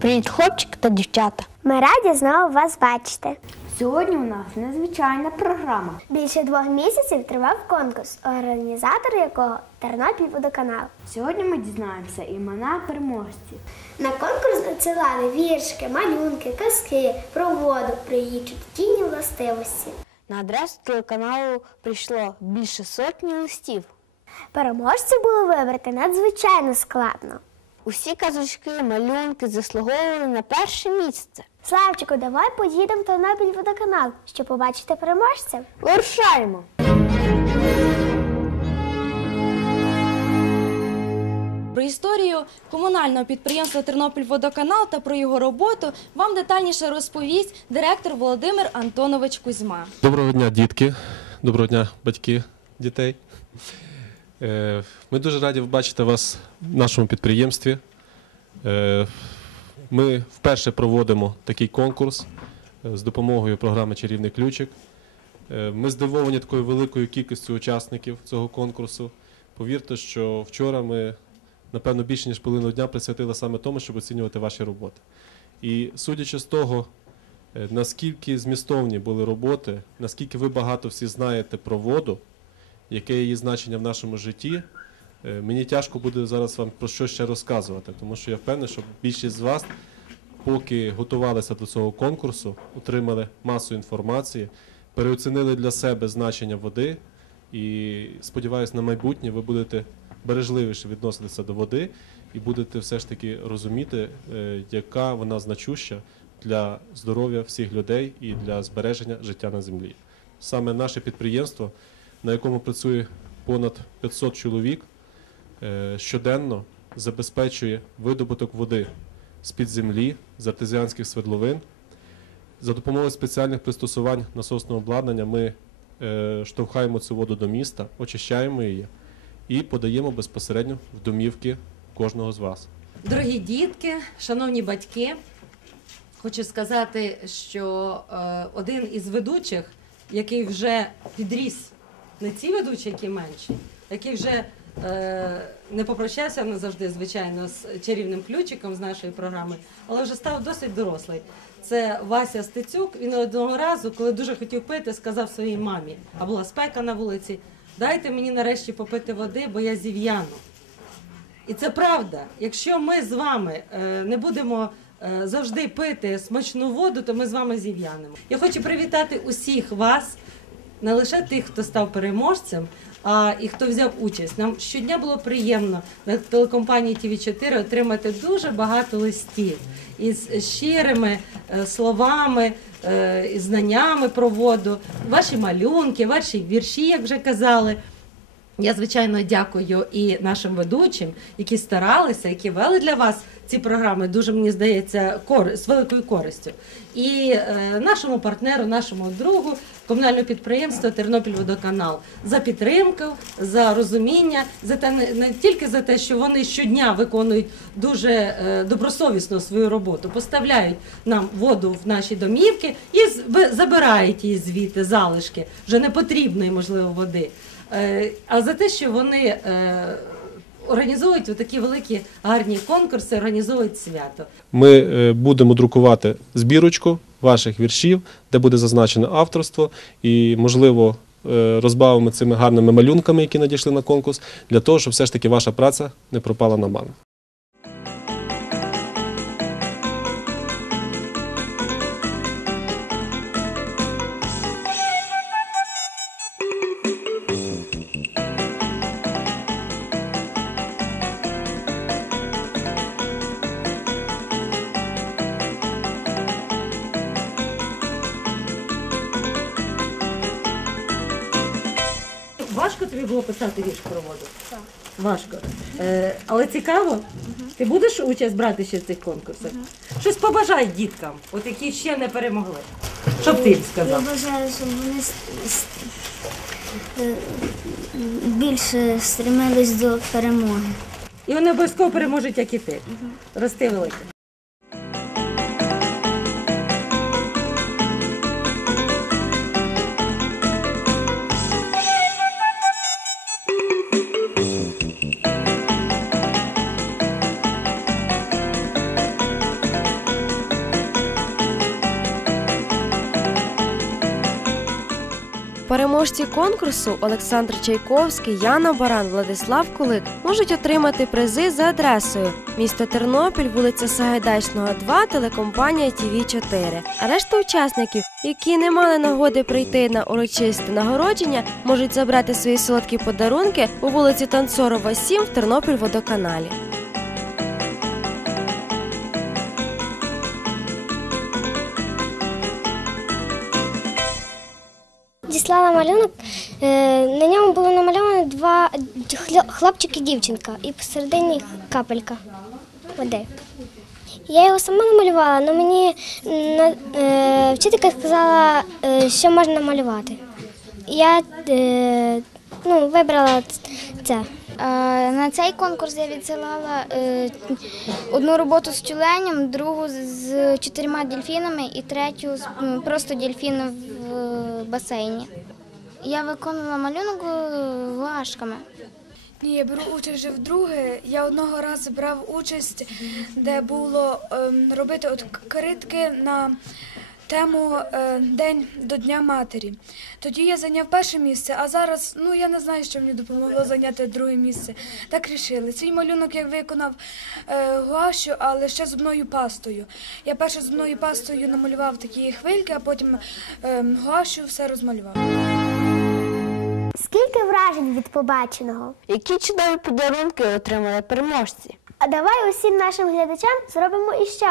Привіт, хлопчик та дівчата. Ми раді знову вас бачити. Сьогодні у нас незвичайна програма. Більше двох місяців тривав конкурс, організатор якого Тернопіль водоканал. Сьогодні ми дізнаємося імена переможців. На конкурс надсилали віршики, малюнки, казки про воду, про її чуттєві властивості. На адресу телеканалу прийшло більше сотні листів. Переможців було вибрати надзвичайно складно. Усі казочки, малюнки заслуговували на перше місце. Славчику, давай поїдемо в Тернопіль водоканал, щоб побачити переможців. Вирушаємо! Про історію комунального підприємства Тернопільводоканал та про його роботу вам детальніше розповість директор Володимир Антонович Кузьма. Доброго дня, дітки. Доброго дня, батьки дітей. Е, Ми дуже раді бачити вас в нашому підприємстві. Е, Ми вперше проводимо такий конкурс е, з допомогою програми Чарівний ключик. Ми здивовані такою великою кількістю учасників цього конкурсу. Повірте, що вчора ми, напевно, більше ніж половину дня присвятили саме тому, щоб оцінювати ваші роботи. І судячи з того, Наскільки змістовні були роботи, наскільки ви багато всі знаєте про воду, яке її значення в нашому житті, е, мені тяжко буде зараз вам про що ще розказувати, тому що я впевнений, що більшість з вас, поки готувалися до цього конкурсу, отримали масу інформації, переоцінили для себе значення води, і сподіваюся, на майбутнє ви будете бережливіше відноситися до води і будете все ж таки розуміти, е, яка вона значуща для здоров'я всіх людей і для збереження життя на землі. Саме наше підприємство, на якому працює понад 500 чоловік, е, щоденно забезпечує видобуток води з-під землі, з артезіанських свердловин. За допомогою спеціальних пристосувань насосного обладнання ми е, штовхаємо цю воду до міста, очищаємо її і подаємо безпосередньо в домівки кожного з вас. Дорогі дітки, шановні батьки, хочу сказати, що е, один із ведучих, який вже підріс, не ці ведучі, які менші, який вже е, не попрощався назавжди, звичайно, з чарівним ключиком з нашої програми, але вже став досить дорослий. Це Вася Стецюк. Він одного разу, коли дуже хотів пити, сказав своїй мамі, а була спека на вулиці: дайте мені нарешті попити води, бо я зів'яну. І це правда. Якщо ми з вами е, не будемо е, завжди пити смачну воду, то ми з вами зів'янемо. Я хочу привітати усіх вас, не лише тих, хто став переможцем, а і хто взяв участь. Нам щодня було приємно на телекомпанії тв 4 отримати дуже багато листів із щирими е, словами, е, знаннями про воду, ваші малюнки, ваші вірші, як вже казали. Я звичайно дякую і нашим ведучим, які старалися, які вели для вас ці програми. Дуже мені здається, кор... з великою користю. І е, нашому партнеру, нашому другу, комунального підприємства Тернопільводоканал за підтримку, за розуміння, за те не, не тільки за те, що вони щодня виконують дуже е, добросовісно свою роботу, поставляють нам воду в наші домівки і з- забирають її звідти залишки вже непотрібної, можливо, води. Е, а за те, що вони е, організовують такі великі гарні конкурси, організовують свято. Ми е, будемо друкувати збірочку ваших віршів, де буде зазначено авторство, і, можливо, розбавимо цими гарними малюнками, які надійшли на конкурс, для того, щоб все ж таки ваша праця не пропала на марне. Важко тобі було писати вірш про воду? Так. Важко. Е, але цікаво. Ти будеш участь брати ще в цих конкурсах? Щось побажай діткам, от які ще не перемогли. Що б ти їм сказав? бажаю, щоб вони с- с- е, більше стремились до перемоги. І вони обов'язково переможуть, як і ти. Рости велике. Переможці конкурсу Олександр Чайковський, Яна Баран, Владислав Кулик можуть отримати призи за адресою місто Тернопіль, вулиця Сагайдачного, 2, телекомпанія ТВ 4 А решта учасників, які не мали нагоди прийти на урочисте нагородження, можуть забрати свої солодкі подарунки у вулиці Танцорова, 7 в Тернопіль водоканалі. Діслала малюнок. е, На ньому було намальовано два хло- хлопчик і дівчинка, і посередині капелька води. Я його сама намалювала, але мені е, вчителька сказала, е, що можна малювати. Я ну, вибрала це. На цей конкурс я відсилала е, одну роботу з тюленем, другу з чотирма дельфінами і третю з просто дельфіном в е, басейні. Я виконувала малюнок е, гуашками. Ні, я беру участь вже вдруге. Я одного разу брав участь, де було ем, робити от критки на тему е, День до Дня Матері. Тоді я зайняв перше місце, а зараз ну я не знаю, що мені допомогло зайняти друге місце. Так рішили. Свій малюнок я виконав е, гуашу, але ще зубною пастою. Я перше зубною пастою намалював такі хвильки, а потім ем, гуашу все розмалював. Скільки вражень від побаченого? Які чудові подарунки отримали переможці? А давай усім нашим глядачам зробимо іще